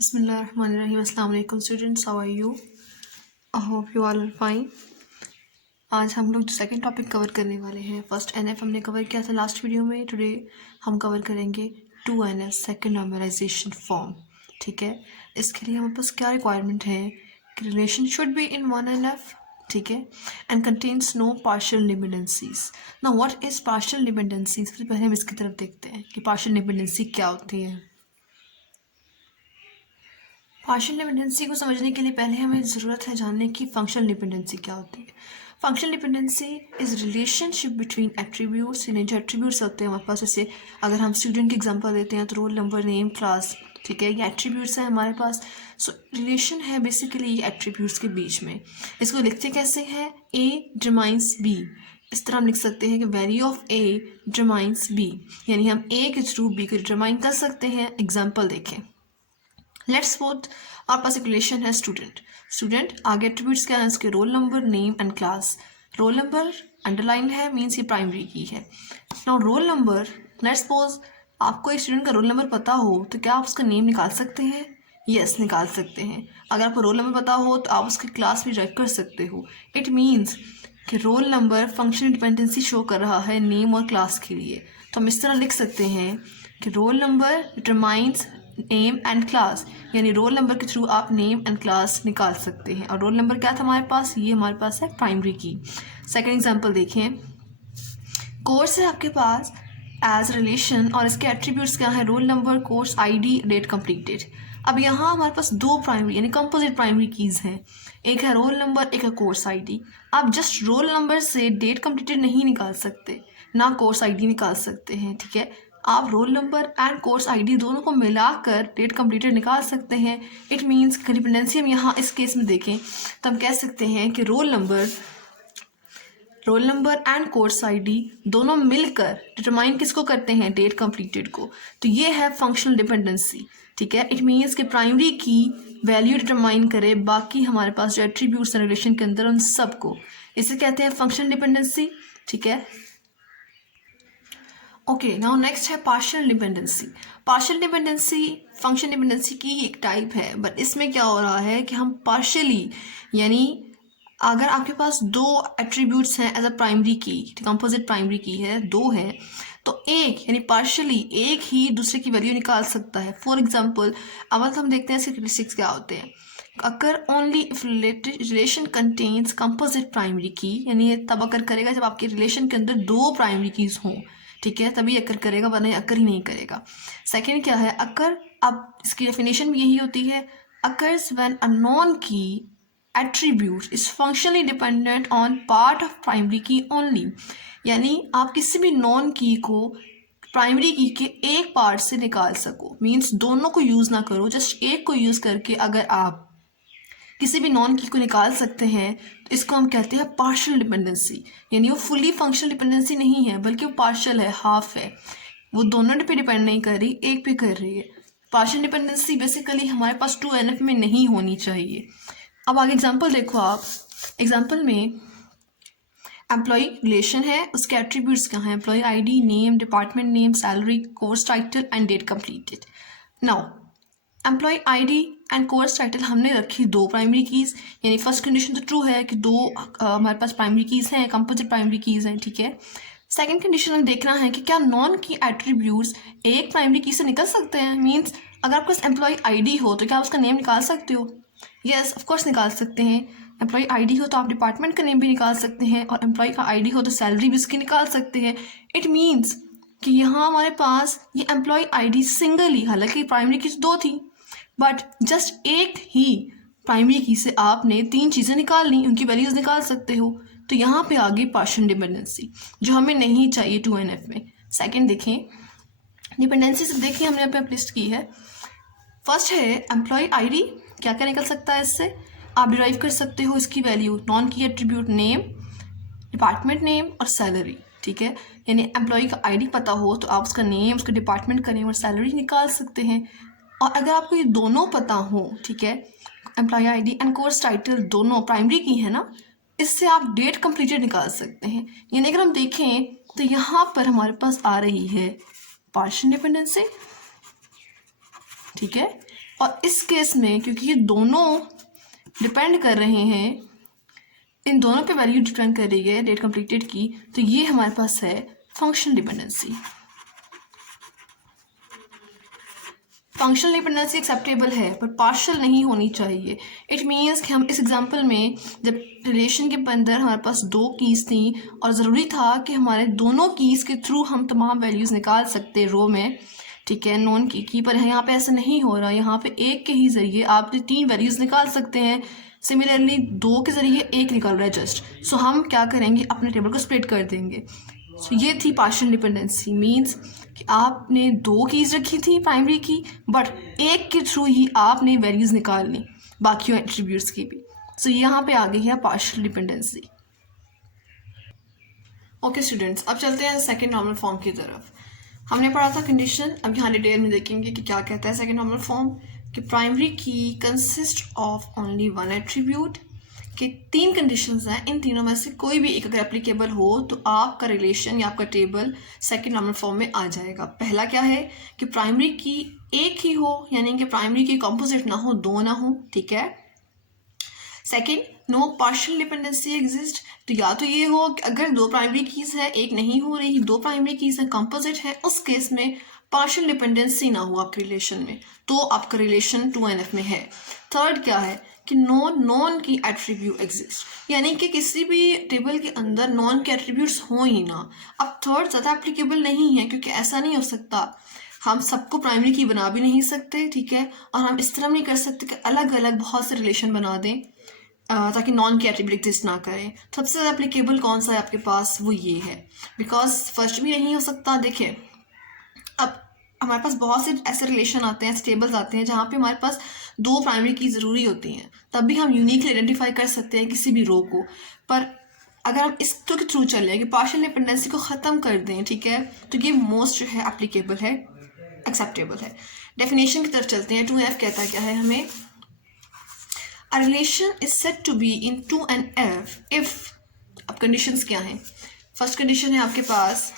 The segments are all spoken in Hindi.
Bismillahirrahmanirrahim. Assalamu alaikum students, how are you? I hope you all are fine. आज हम लोग जो सेकंड टॉपिक कवर करने वाले हैं, फर्स्ट एनएफ हमने कवर किया था लास्ट वीडियो में. टुडे हम कवर करेंगे 2NF सेकंड नॉर्मलाइजेशन फॉर्म. ठीक है, इसके लिए हमारे पास क्या रिक्वायरमेंट है कि relation should be in 1NF. ठीक है, and contains no partial dependencies. Now what is partial dependencies? सबसे पहले हम इसकी तरफ देखते हैं कि पार्शियल डिपेंडेंसी क्या होती है. पार्शियल डिपेंडेंसी को समझने के लिए पहले हमें ज़रूरत है जानने की फंक्शनल डिपेंडेंसी क्या होती है. Functional dependency is relationship between attributes. यानी जो एट्रीब्यूट्स होते हैं हमारे पास, जैसे अगर हम स्टूडेंट की एग्जांपल देते हैं तो रोल नंबर, नेम, क्लास. ठीक है, ये एट्रीब्यूट्स हैं हमारे पास. सो रिलेशन है बेसिकली ये एट्रीब्यूट्स के बीच में. इसको लिखते कैसे हैं? A determines B. इस तरह हम लिख सकते हैं कि value of A determines B. यानी हम ए के थ्रू बी को डिटरमाइन कर सकते हैं. एग्जाम्पल देखें. लेट्स सपोज आपके पास एक रिलेशन है स्टूडेंट. आगे एट्रीब्यूट्स क्या है इसके? Roll number, name and class. Roll number underline है, मीन्स ये प्राइमरी की है. Now roll number, let's suppose आपको एक स्टूडेंट का रोल नंबर पता हो तो क्या आप उसका नेम निकाल सकते हैं? यस, निकाल सकते हैं. अगर आपको रोल नंबर पता हो तो आप उसकी क्लास भी ड्राइव कर सकते हो. इट मीन्स कि roll number functional dependency show कर रहा है नेम और क्लास के लिए. तो हम इस तरह लिख सकते हैं कि roll number determines name and class. यानी रोल नंबर के थ्रू आप नेम एंड क्लास निकाल सकते हैं. और रोल नंबर क्या था हमारे पास? ये हमारे पास है प्राइमरी की. सेकंड एग्जांपल देखें. कोर्स है आपके पास एज रिलेशन और इसके एट्रीब्यूट्स क्या है? Roll number, course ID, date completed. अब यहाँ हमारे पास दो प्राइमरी यानी कंपोजिट प्राइमरी कीज़ हैं. एक है रोल नंबर, एक है कोर्स आईडी. आप जस्ट रोल नंबर से डेट कंप्लीटेड नहीं निकाल सकते, ना कोर्स आईडी निकाल सकते हैं. ठीक है, आप roll number and course ID दोनों को मिलाकर डेट कंप्लीटेड निकाल सकते हैं. इट मीन्स डिपेंडेंसी हम यहाँ इस केस में देखें तो हम कह सकते हैं कि roll number and course ID दोनों मिलकर डिटरमाइन किसको करते हैं? डेट कंप्लीटेड को. तो ये है फंक्शनल डिपेंडेंसी. ठीक है, इट मीन्स कि प्राइमरी की वैल्यू डिटरमाइन करे बाकी हमारे पास जो एट्रीब्यूट्स हैं रिलेशन के अंदर उन सबको. इसे कहते हैं फंक्शनल डिपेंडेंसी. ठीक है, ओके. नाउ नेक्स्ट है partial dependency. Partial dependency function dependency की एक टाइप है, बट इसमें क्या हो रहा है कि हम पार्शियली यानी अगर आपके पास दो एट्रीब्यूट्स हैं एज अ प्राइमरी की, कंपोजिट प्राइमरी की है, दो हैं, तो एक यानी पार्शियली एक ही दूसरे की वैल्यू निकाल सकता है. फॉर एग्जाम्पल अवल हम देखते हैं इसके कैरेक्टरिस्टिक्स क्या होते हैं. अगर only if relation contains composite primary की, यानी ये तब अकर करेगा जब आपके रिलेशन के अंदर दो प्राइमरी कीज हों. ठीक है, तभी अकर करेगा, वरना अकर ही नहीं करेगा. सेकेंड क्या है? अकर. अब इसकी डेफिनेशन भी यही होती है. Occurs when a non key attribute is functionally dependent on part of primary की ओनली. यानी आप किसी भी नॉन की को प्राइमरी की के एक पार्ट से निकाल सको. मीन्स दोनों को यूज़ ना करो, जस्ट एक को यूज़ करके अगर आप किसी भी नॉन की को निकाल सकते हैं तो इसको हम कहते हैं पार्शियल डिपेंडेंसी. यानी वो फुली फंक्शनल डिपेंडेंसी नहीं है, बल्कि वो पार्शियल है, हाफ है. वो दोनों पे डिपेंड नहीं कर रही, एक पे कर रही है. पार्शियल डिपेंडेंसी बेसिकली हमारे पास 2NF में नहीं होनी चाहिए. अब आगे एग्जाम्पल देखो आप. एग्जाम्पल में एम्प्लॉय रिलेशन है, उसके एट्रीब्यूट्स क्या हैं? Employee ID, name, department name, salary, course title and date completed. Now employee ID and course title हमने रखी दो प्राइमरी कीज़. यानी फर्स्ट कंडीशन तो ट्रू है कि दो हमारे पास प्राइमरी कीज़ हैं, कंपोजिट प्राइमरी कीज़ हैं. ठीक है, सेकंड कंडीशन हम देखना है कि क्या नॉन की एट्रीब्यूट्स एक प्राइमरी की से निकल सकते हैं. मीन्स अगर आपके पास एम्प्लॉय आईडी हो तो क्या आप उसका नेम निकाल सकते हो? यस, ऑफ कोर्स निकाल सकते हैं. एम्प्लॉय आईडी हो तो आप डिपार्टमेंट का नेम भी निकाल सकते हैं, और एम्प्लॉय का आईडी हो तो सैलरी भी उसकी निकाल सकते हैं. इट मीन्स कि यहाँ हमारे पास ये एम्प्लॉय आईडी सिंगली, हालांकि प्राइमरी की दो थी, बट जस्ट एक ही प्राइमरी की से आपने तीन चीज़ें निकाल ली, उनकी वैल्यूज़ निकाल सकते हो. तो यहाँ पे आ गई पार्शियल डिपेंडेंसी, जो हमें नहीं चाहिए 2NF में. सेकंड देखें, डिपेंडेंसी से देखिए हमने यहाँ पे लिस्ट की है. फर्स्ट है एम्प्लॉय आईडी. क्या क्या निकल सकता है इससे? आप डिराइव कर सकते हो इसकी value non key attribute name, department name और सैलरी. ठीक है, यानी एम्प्लॉय का आईडी पता हो तो आप उसका नेम, उसका डिपार्टमेंट का नेम और सैलरी निकाल सकते हैं. और अगर आपको ये दोनों पता हो, ठीक है, employee ID and course title दोनों प्राइमरी की है ना, इससे आप डेट कंप्लीटेड निकाल सकते हैं. यानी अगर हम देखें तो यहाँ पर हमारे पास आ रही है पार्शियल डिपेंडेंसी. ठीक है, और इस केस में क्योंकि ये दोनों डिपेंड कर रहे हैं, इन दोनों पे वैल्यू डिपेंड कर रही है डेट कंप्लीटेड की, तो ये हमारे पास है functional dependency. Functional dependency acceptable है पर पार्शियल नहीं होनी चाहिए। इट मीन्स कि हम इस एग्जांपल में जब रिलेशन के अंदर हमारे पास दो कीज़ थी और ज़रूरी था कि हमारे दोनों कीज़ के थ्रू हम तमाम वैल्यूज़ निकाल सकते रो में, ठीक है, नॉन की पर यहाँ पे ऐसा नहीं हो रहा। यहाँ पे एक के ही ज़रिए आप 3 वैल्यूज़ निकाल सकते हैं, सिमिलरली 2 के ज़रिए 1 निकल रहा है जस्ट। सो हम क्या करेंगे, अपने टेबल को स्प्लिट कर देंगे। सो ये थी पार्शियल डिपेंडेंसी, मीन्स कि आपने 2 कीज़ रखी थी प्राइमरी की, बट एक के थ्रू ही आपने वैल्यूज़ निकाल ली बाकी एट्रीब्यूट्स की भी। सो यहाँ पे आ गई है पार्शियल डिपेंडेंसी। ओके स्टूडेंट्स, अब चलते हैं सेकेंड नॉर्मल फॉर्म की तरफ। हमने पढ़ा था कंडीशन, अब यहाँ डिटेल में देखेंगे कि क्या कहता है सेकेंड नॉर्मल फॉर्म, कि प्राइमरी की consist of only one attribute, कि 3 कंडीशंस हैं, इन तीनों में से कोई भी एक अगर एप्लीकेबल हो तो आपका रिलेशन या आपका टेबल सेकेंड नॉर्मल फॉर्म में आ जाएगा। पहला क्या है कि प्राइमरी की एक ही हो, यानी कि प्राइमरी की कॉम्पोजिट ना हो, 2 ना हो, ठीक है। Second, no partial dependency exist, तो या तो ये हो कि अगर 2 प्राइमरी कीज है, एक नहीं हो रही, 2 प्राइमरी कीज है, कंपोजिट है, उस केस में पार्शियल डिपेंडेंसी ना हो आपके रिलेशन में, तो आपका रिलेशन 2NF में है। थर्ड क्या है कि no non key attribute exist, यानी कि किसी भी टेबल के अंदर नॉन के एट्रीब्यूट्स हो ही ना। अब थर्ड ज़्यादा एप्लीकेबल नहीं है क्योंकि ऐसा नहीं हो सकता, हम सबको प्राइमरी की बना भी नहीं सकते, ठीक है, और हम इस तरह नहीं कर सकते कि अलग अलग बहुत से रिलेशन बना दें ताकि नॉन की एट्रीब्यूट एग्जिस्ट ना करें। सबसे ज़्यादा एप्लीकेबल कौन सा है आपके पास, वो ये है, बिकॉज फर्स्ट भी नहीं हो सकता। देखिए अब हमारे पास बहुत से ऐसे रिलेशन आते हैं, ऐसे टेबल्स आते हैं जहाँ पे हमारे पास 2 प्राइमरी की ज़रूरी होती हैं, तब भी हम यूनिकली आइडेंटिफाई कर सकते हैं किसी भी रो को। पर अगर हम इस के थ्रू चलें कि पार्शियल डिपेंडेंसी को ख़त्म कर दें, ठीक है, तो ये मोस्ट जो है एप्लीकेबल है, एक्सेप्टेबल है। डेफिनेशन की तरफ चलते हैं। 2F कहता है क्या है हमें, A relation is said to be in 2NF if, अब कंडीशंस क्या हैं। फर्स्ट कंडीशन है आपके पास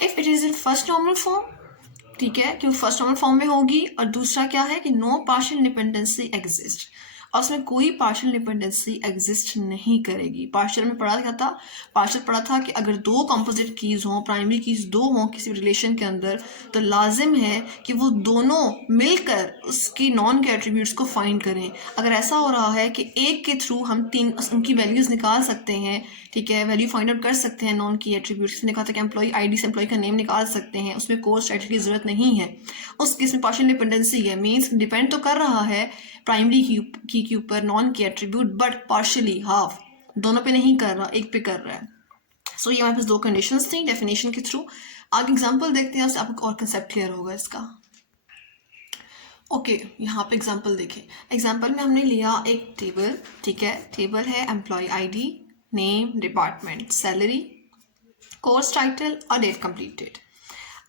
if it is in first normal form, ठीक है, क्योंकि फर्स्ट नॉर्मल फॉर्म में होगी। और दूसरा क्या है कि नो पार्शियल डिपेंडेंसी एग्जिस्ट, और उसमें कोई पार्शियल डिपेंडेंसी एग्जिस्ट नहीं करेगी। पार्शियल में पढ़ा क्या था, पार्शियल पढ़ा था कि अगर 2 कंपोजिट कीज़ हों, प्राइमरी कीज़ 2 हों किसी रिलेशन के अंदर, तो लाजिम है कि वो दोनों मिलकर उसकी नॉन के एट्रीब्यूट्स को फाइंड करें। अगर ऐसा हो रहा है कि एक के थ्रू हम 3 उनकी वैल्यूज़ निकाल सकते हैं, ठीक है, वैल्यू फाइंड आउट कर सकते हैं नॉन की एट्रीब्यूट्स। ने कहा था कि एम्प्लॉय आईडी से एम्प्लॉय का नेम निकाल सकते हैं, उसमें कोर्स टाइटल की ज़रूरत नहीं है, उस केस में पार्शियल डिपेंडेंसी है, मीन्स डिपेंड तो कर रहा है प्राइमरी की के ऊपर non key attribute, but partially half, दोनों पे नहीं कर रहा, एक पे कर रहा है। सो ये हमारे पास 2 कंडीशंस थी डेफिनेशन के थ्रू। आगे एग्जांपल देखते हैं, उससे आपको और कंसेप्ट क्लियर होगा इसका। ओके यहाँ पे एग्जांपल देखें। एग्जांपल में हमने लिया एक टेबल, ठीक है, टेबल है employee ID, name, department, salary, course title और डेट कंप्लीटेड।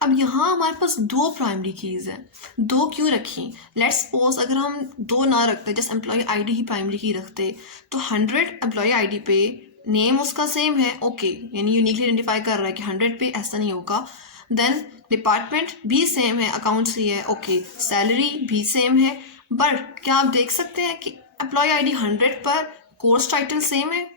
अब यहाँ हमारे पास 2 प्राइमरी कीज़ हैं। 2 क्यों रखी, लेट्स सपोज अगर हम 2 ना रखते, जैसे एम्प्लॉय आईडी ही प्राइमरी की रखते, तो 100 एम्प्लॉय आईडी पे नेम उसका सेम है, ओके, यानी यूनिकली आइडेंटिफाई कर रहा है कि 100 पे ऐसा नहीं होगा। देन डिपार्टमेंट भी सेम है, अकाउंट्स ही है, ओके, सैलरी भी सेम है। बट क्या आप देख सकते हैं कि एम्प्लॉय आईडी 100 पर कोर्स टाइटल सेम है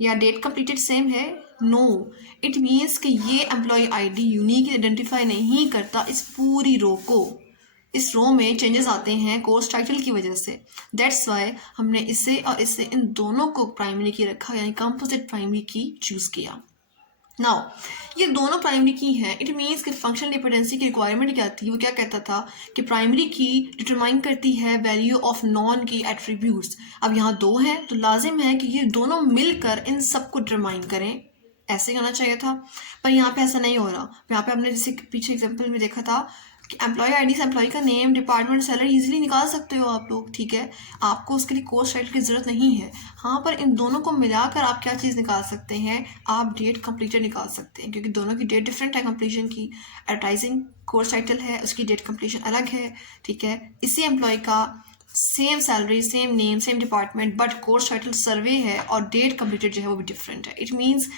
या डेट कंप्लीटेड सेम है? नो, इट मीन्स कि ये एम्प्लॉय आईडी यूनिक आइडेंटिफाई नहीं करता इस पूरी रो को। इस रो में चेंजेस आते हैं कोर्स टाइटल की वजह से, दैट्स वाई हमने इसे और इसे इन दोनों को प्राइमरी की रखा, यानी कंपोजिट प्राइमरी की चूज़ किया। नाउ ये दोनों प्राइमरी की हैं, इट मीन्स कि फंक्शनल डिपेंडेंसी की रिक्वायरमेंट क्या थी, वो क्या कहता था कि प्राइमरी की डिटरमाइन करती है वैल्यू ऑफ नॉन की एट्रीब्यूट्स। अब यहाँ 2 हैं तो लाजिम है कि ये दोनों मिलकर इन सब को डिटरमाइन करें, ऐसे होना चाहिए था, पर यहाँ पे ऐसा नहीं हो रहा। यहाँ पे हमने जैसे पीछे एग्जाम्पल में देखा था कि एम्प्लॉय आईडी से एम्प्लॉय का नेम, डिपार्टमेंट, सैलरी इजीली निकाल सकते हो आप लोग, ठीक है, आपको उसके लिए कोर्स टाइटल की ज़रूरत नहीं है। हाँ, पर इन दोनों को मिलाकर आप क्या चीज़ निकाल सकते हैं, आप डेट कंप्लीटेड निकाल सकते हैं, क्योंकि दोनों की डेट डिफरेंट है कंप्लीशन की। एडवर्टाइजिंग कोर्स टाइटल है, उसकी डेट कंप्लीशन अलग है, ठीक है। इसी एम्प्लॉय का same salary, same name, same department, but course title survey है और डेट कंप्लीटेड जो है वो भी डिफरेंट है। इट मीन्स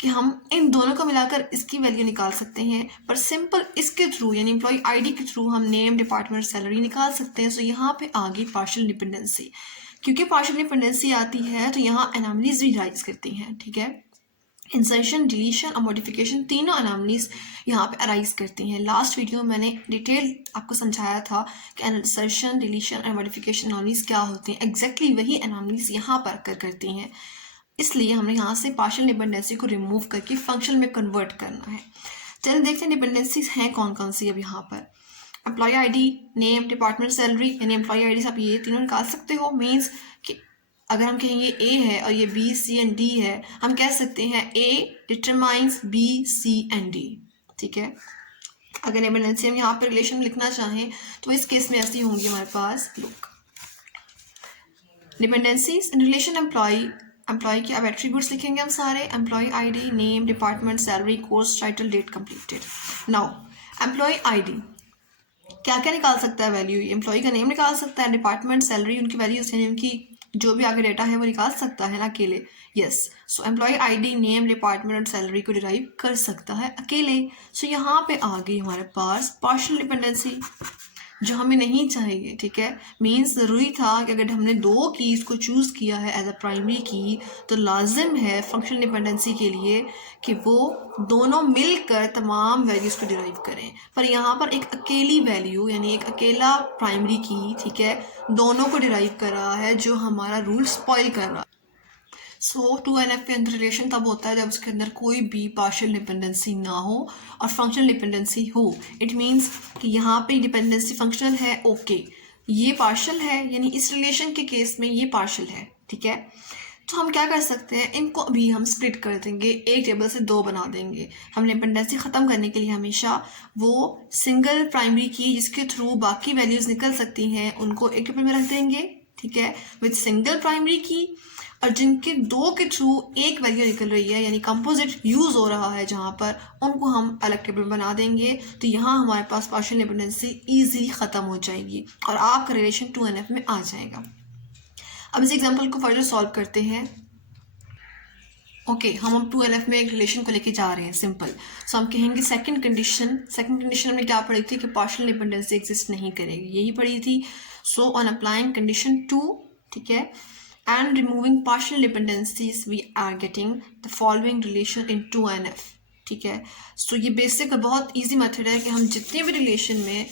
कि हम इन दोनों को मिलाकर इसकी वैल्यू निकाल सकते हैं, पर सिंपल इसके थ्रू यानी एम्प्लॉय आईडी के थ्रू हम नेम, डिपार्टमेंट, सैलरी निकाल सकते हैं। सो यहाँ पे आ गई पार्शियल डिपेंडेंसी। क्योंकि पार्शियल डिपेंडेंसी आती है तो यहाँ एनॉमलीज भी राइज करती हैं, ठीक है। इंसर्शन, डिलीशन और मॉडिफिकेशन तीनों एनॉमलीज यहाँ पे अराइज करती हैं। लास्ट वीडियो में मैंने डिटेल आपको समझाया था कि इंसर्शन, डिलीशन और मॉडिफिकेशन एनॉमलीज क्या होती हैं। एग्जैक्टली वही एनॉमलीज यहाँ पर करती हैं, इसलिए हमने यहाँ से पार्शियल डिपेंडेंसी को रिमूव करके फंक्शन में कन्वर्ट करना है। चलिए देखते हैं डिपेंडेंसीज हैं कौन कौन सी। अब यहाँ पर employee ID, name, department, salary, यानी एम्प्लॉय आईडी से आप ये तीनों निकाल सकते हो। मीन्स कि अगर हम कहें ये ए है और ये बी, सी एंड डी है, हम कह सकते हैं A determines B, C and D, ठीक है। अगर डिपेंडेंसी हम यहाँ पर रिलेशन लिखना चाहें तो इस केस में ऐसी होंगी हमारे पास। Look, dependencies in relation employee के अब एट्रीब्यूट्स लिखेंगे हम सारे। Employee ID, name, department, salary, course title, date completed. Now employee ID क्या क्या निकाल सकता है वैल्यू? एम्प्लॉय का नेम निकाल सकता है, डिपार्टमेंट, सैलरी, उनकी वैल्यूज यानी उनकी जो भी आगे डेटा है वो निकाल सकता है ना अकेले। यस, सो एम्प्लॉय आईडी, नेम, डिपार्टमेंट और सैलरी को डिराइव कर सकता है अकेले। सो यहाँ पे आ गई हमारे पास पार्शियल डिपेंडेंसी जो हमें नहीं चाहिए, ठीक है। मीन्स ज़रूरी था कि अगर हमने दो कीज़ को चूज़ किया है एज अ प्राइमरी की तो लाजिम है फंक्शनल डिपेंडेंसी के लिए कि वो दोनों मिलकर तमाम वैल्यूज़ को डिराइव करें। पर यहाँ पर एक अकेली वैल्यू यानी एक अकेला प्राइमरी की, ठीक है, दोनों को डिराइव कर रहा है, जो हमारा रूल स्पॉइल कर रहा है। सो 2NF के अंदर रिलेशन तब होता है जब उसके अंदर कोई भी पार्शियल डिपेंडेंसी ना हो और फंक्शनल डिपेंडेंसी हो। इट मीन्स कि यहाँ पे डिपेंडेंसी फंक्शनल है, ओके, ये पार्शियल है, यानी इस रिलेशन के केस में ये पार्शियल है, ठीक है। तो हम क्या कर सकते हैं, इनको अभी हम स्प्लिट कर देंगे, एक टेबल से दो बना देंगे। हम डिपेंडेंसी ख़त्म करने के लिए हमेशा वो सिंगल प्राइमरी की जिसके थ्रू बाकी वैल्यूज़ निकल सकती हैं उनको एक टेबल में रख देंगे, ठीक है, विद सिंगल प्राइमरी की। और जिनके दो के थ्रू एक वैल्यू निकल रही है यानी कंपोजिट यूज़ हो रहा है जहाँ पर, उनको हम अलग टेबल बना देंगे। तो यहाँ हमारे पास पार्शियल डिपेंडेंसी ईजिली ख़त्म हो जाएगी और आपका रिलेशन 2NF में आ जाएगा। अब इस एग्जांपल को फर्दर सॉल्व करते हैं। ओके, हम अब 2NF में एक रिलेशन को लेके जा रहे हैं, सिंपल। सो हम कहेंगे सेकंड कंडीशन हमने क्या पढ़ी थी कि पार्शियल डिपेंडेंसी एग्जिस्ट नहीं करेगी, यही पढ़ी थी। सो ऑन अप्लाइंग कंडीशन 2, ठीक है, and removing partial dependencies we are getting the following relation in 2NF, ठीक है। सो ये बेसिक बहुत इजी मेथड है कि हम जितने भी रिलेशन में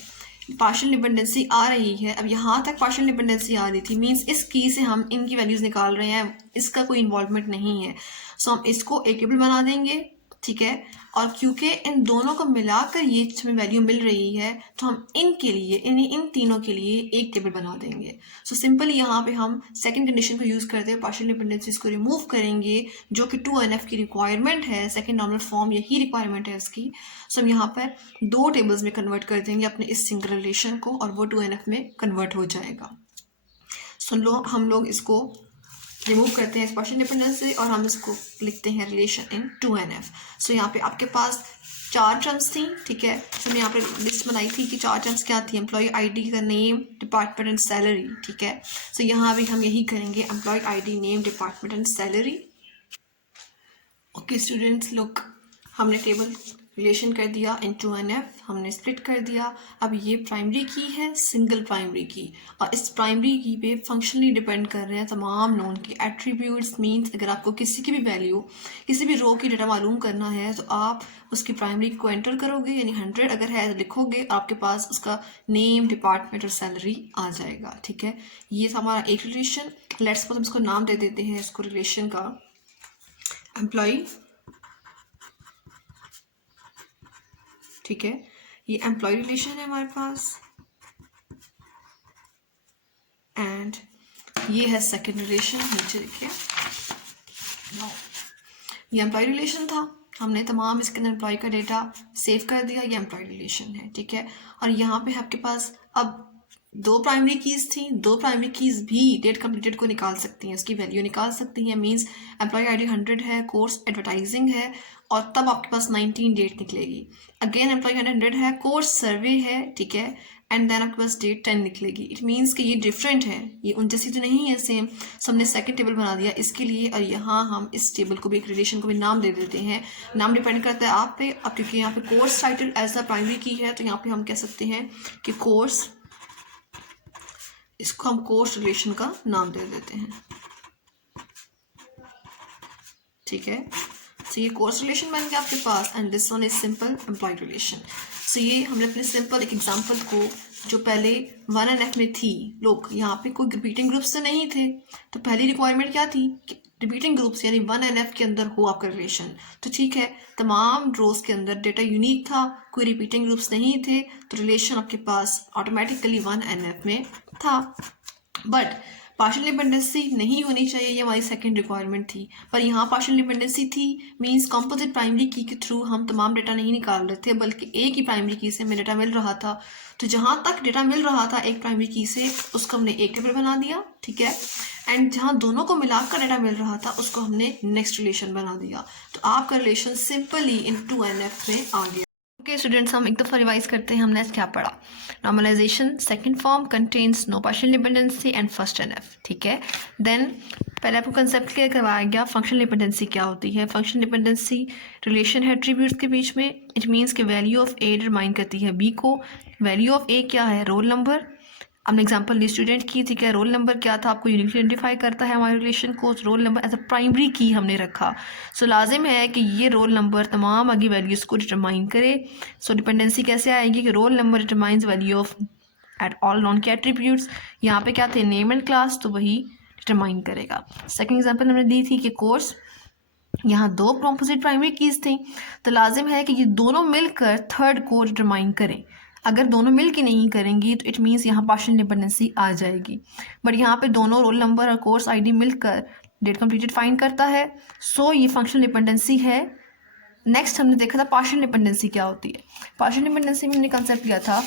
पार्शियल डिपेंडेंसी आ रही है, अब यहाँ तक पार्शियल डिपेंडेंसी आ रही थी, मीन्स इस की से हम इनकी वैल्यूज़ निकाल रहे हैं, इसका कोई इन्वॉल्वमेंट नहीं है। सो हम इसको एक टेबल बना देंगे, ठीक है। और क्योंकि इन दोनों को मिलाकर ये हमें वैल्यू मिल रही है तो हम इनके लिए इन तीनों के लिए एक टेबल बना देंगे। सो सिंपली यहाँ पे हम सेकंड कंडीशन को यूज़ करते हुए पार्शियल डिपेंडेंसीज को रिमूव करेंगे, जो कि 2NF की रिक्वायरमेंट है, सेकंड नॉर्मल फॉर्म यही रिक्वायरमेंट है उसकी। सो हम यहाँ पर दो टेबल्स में कन्वर्ट कर देंगे अपने इस सिंगल रिलेशन को और वो 2NF में कन्वर्ट हो जाएगा। सो हम लोग इसको रिमूव करते हैं इस पार्शियल डिपेंडेंसी और हम इसको लिखते हैं रिलेशन इन 2NF। सो यहाँ पे आपके पास 4 टर्म्स थी, ठीक है। सो मैं यहाँ पे लिस्ट बनाई थी कि 4 टर्म्स क्या थी, एम्प्लॉय आईडी का नेम, डिपार्टमेंट एंड सैलरी, ठीक है। सो यहाँ भी हम यही करेंगे, employee ID, name, department and salary. Okay students, look, हमने टेबल रिलेशन कर दिया इन 2NF, हमने स्प्लिट कर दिया। अब ये प्राइमरी की है, सिंगल प्राइमरी की, और इस प्राइमरी की पे फंक्शनली डिपेंड कर रहे हैं तमाम नोन के एट्रीब्यूट्स। मीन्स अगर आपको किसी की भी वैल्यू, किसी भी रो की डेटा मालूम करना है तो आप उसकी प्राइमरी को एंटर करोगे, यानी 100 अगर है तो लिखोगे, आपके पास उसका नेम, डिपार्टमेंट और सैलरी आ जाएगा, ठीक है। ये था हमारा एक रिलेशन। लेट्स सपोज हम इसको नाम दे देते हैं, इसको रिलेशन का एम्प्लॉय, ठीक है। ये एम्प्लॉय रिलेशन है हमारे पास एंड ये है सेकंड रिलेशन, नीचे देखिए। ये एम्प्लॉय रिलेशन था, हमने तमाम इसके अंदर एम्प्लॉय का डेटा सेव कर दिया, ये एम्प्लॉय रिलेशन है, ठीक है। और यहाँ पे आपके पास अब 2 प्राइमरी कीज़ थी, 2 प्राइमरी कीज़ भी डेट कंप्लीटेड को निकाल सकती हैं, उसकी वैल्यू निकाल सकती हैं। मीन्स एम्प्लॉय आईडी 100 है, कोर्स एडवर्टाइजिंग है और तब आपके पास 19 डेट निकलेगी। अगेन एम्प्लॉय 100 है, कोर्स सर्वे है, ठीक है, एंड देन आपके पास डेट 10 निकलेगी। इट मीन्स कि ये डिफरेंट है, ये उन जैसी तो नहीं है सेम। सो हमने सेकंड टेबल बना दिया इसके लिए, और यहाँ हम इस टेबल को भी, एक रिलेशन को भी नाम दे देते हैं। नाम डिपेंड करता है आप पे, अब क्योंकि यहाँ पे course title as a primary key है तो यहाँ पे हम कह सकते हैं कि कोर्स, इसको हम कोर्स रिलेशन का नाम दे देते हैं, ठीक है। सो ये कोर्स रिलेशन बन गया आपके पास, and this one is simple employee relation. So ये हमने अपने सिंपल एक एग्जांपल को, जो पहले 1NF में थी, लोग यहाँ पे कोई रिपीटिंग ग्रुप्स तो नहीं थे, तो पहली रिक्वायरमेंट क्या थी कि रिपीटिंग ग्रुप्स यानी 1NF के अंदर हो आपका रिलेशन। तो ठीक है, तमाम रोज के अंदर डेटा यूनिक था, कोई रिपीटिंग ग्रुप्स नहीं थे, तो रिलेशन आपके पास ऑटोमेटिकली 1NF में था। बट पार्शियल डिपेंडेंसी नहीं होनी चाहिए, ये हमारी सेकंड रिक्वायरमेंट थी, पर यहाँ पार्शियल डिपेंडेंसी थी, मींस कंपोजिट प्राइमरी की के थ्रू हम तमाम डेटा नहीं निकाल रहे थे, बल्कि एक ही प्राइमरी की से हमें डेटा मिल रहा था। तो जहाँ तक डेटा मिल रहा था एक प्राइमरी की से, उसको हमने एक टेबल बना दिया, ठीक है, एंड जहाँ दोनों को मिलाकर डेटा मिल रहा था उसको हमने नेक्स्ट रिलेशन बना दिया। तो आपका रिलेशन सिंपली इन 2NF में आ गया। ओके स्टूडेंट्स, हम एक दफ़ा रिवाइज करते हैं। हमने क्या पढ़ा? Normalization second form contains no partial dependency and first NF, ठीक है। देन पहले आपको कंसेप्ट क्लियर करवाया गया फंक्शनल डिपेंडेंसी क्या होती है। फंक्शनल डिपेंडेंसी रिलेशन है एट्रीब्यूट्स के बीच में। इट मीन्स कि वैल्यू ऑफ ए डिटरमाइन करती है बी को। वैल्यू ऑफ ए क्या है? Roll number. हमने एग्जाम्पल ली स्टूडेंट की, ठीक है। रोल नंबर क्या था? आपको यूनिकली आइडेंटिफाई करता है हमारे रिलेशन को। Roll number as a primary key हमने रखा। सो लाजिम है कि ये रोल नंबर तमाम आगे वैल्यूज़ को डिटरमाइन करे। सो डिपेंडेंसी कैसे आएगी कि roll number determines value of at all non के एट्रीब्यूट्स। यहाँ पे क्या थे? नेम एंड क्लास, तो वही डिटरमाइन करेगा। सेकेंड एग्जाम्पल हमने दी थी कि कोर्स, यहाँ दो कॉम्पोजिट प्राइमरी कीज थी, तो लाजिम है कि ये दोनों मिलकर थर्ड को डिटरमाइन करें। अगर दोनों मिल के नहीं करेंगी तो इट मीन्स यहाँ पार्शियल डिपेंडेंसी आ जाएगी। बट यहाँ पे दोनों रोल नंबर और कोर्स आईडी मिलकर डेट कंप्लीटेड फाइंड करता है। सो ये फंक्शनल डिपेंडेंसी है। नेक्स्ट हमने देखा था पार्शियल डिपेंडेंसी क्या होती है। पार्शियल डिपेंडेंसी में हमने कंसेप्ट लिया था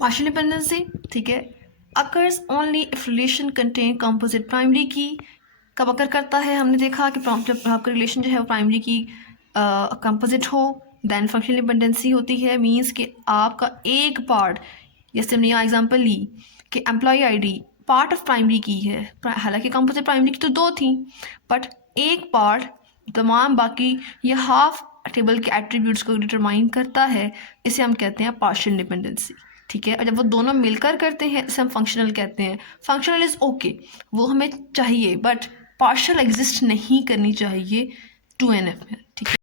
पार्शियल डिपेंडेंसी, ठीक है, occurs only if relation contain composite primary की। कब अकर करता है? हमने देखा कि जब आपका रिलेशन जो है वो प्राइमरी की कंपोजिट हो, देन फंक्शनल डिपेंडेंसी होती है। मींस कि आपका एक पार्ट, जैसे हमने यहाँ एग्जांपल ली कि employee ID part of primary key है, हालांकि कंपोजिट प्राइमरी की तो दो थी, बट एक पार्ट तमाम बाकी ये हाफ टेबल के एट्रीब्यूट्स को डिटरमाइन करता है। इसे हम कहते हैं पार्शियल डिपेंडेंसी, ठीक है। और जब वो दोनों मिलकर करते हैं इसे हम फंक्शनल कहते हैं। फंक्शनल इज़ ओके, वो हमें चाहिए, बट पार्शियल एग्जिस्ट नहीं करनी चाहिए 2NF में, ठीक है।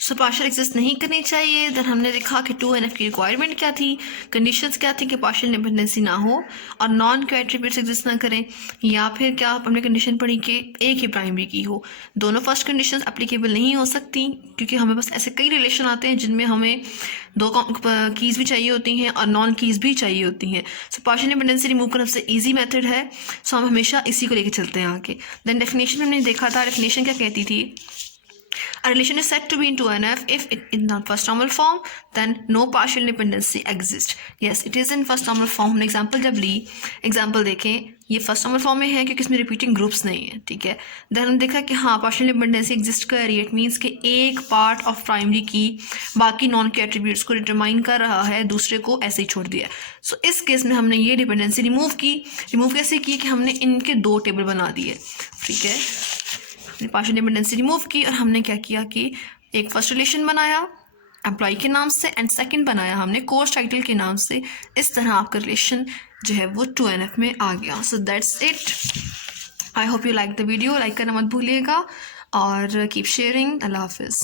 सो पार्शियल एग्जिस्ट नहीं करनी चाहिए। देन हमने देखा कि 2NF की रिक्वायरमेंट क्या थी, कंडीशंस क्या थी कि पार्शियल डिपेंडेंसी ना हो और नॉन के एट्रीब्यूट्स एग्जिस्ट ना करें, या फिर क्या हमने कंडीशन पढ़ी कि एक ही प्राइमरी की हो। दोनों फर्स्ट कंडीशंस एप्लीकेबल नहीं हो सकती, क्योंकि हमें बस ऐसे कई रिलेशन आते हैं जिनमें हमें दो कीज़ भी चाहिए होती हैं और नॉन कीज़ भी चाहिए होती हैं। सो पार्शियल डिपेंडेंसी रिमूव करना सबसे ईजी मेथड है। सो हम हमेशा इसी को लेकर चलते हैं आगे। देन डेफिनेशन हमने देखा था, डेफिनेशन क्या कहती थी? A relation is said to be in 2NF if it is not first normal form, then no partial dependency exists. Yes, it is in first normal form. हमने एग्जाम्पल जब ली, एग्जाम्पल देखें, ये फर्स्ट नॉर्मल फॉर्म में है क्योंकि इसमें रिपीटिंग ग्रुप्स नहीं है, ठीक है। देन हम देखा कि हाँ पार्शियल डिपेंडेंसी एग्जिस्ट कर रही है। इट मीन्स कि एक पार्ट ऑफ प्राइमरी की बाकी नॉन के एट्रीब्यूट्स को डिटरमाइन कर रहा है, दूसरे को ऐसे ही छोड़ दिया। सो इस केस में हमने ये डिपेंडेंसी रिमूव की। रिमूव कैसे की? कि हमने इनके दो टेबल बना दिए, ठीक है। पार्शियल डिपेंडेंसी रिमूव की और हमने क्या किया कि एक फर्स्ट रिलेशन बनाया एम्प्लॉय के नाम से एंड सेकंड बनाया हमने कोर्स टाइटल के नाम से। इस तरह आपका रिलेशन जो है वो 2NF में आ गया। So that's it. I hope you like the video. Like करना मत भूलिएगा और कीप शेयरिंग। अल्लाह हाफिज़।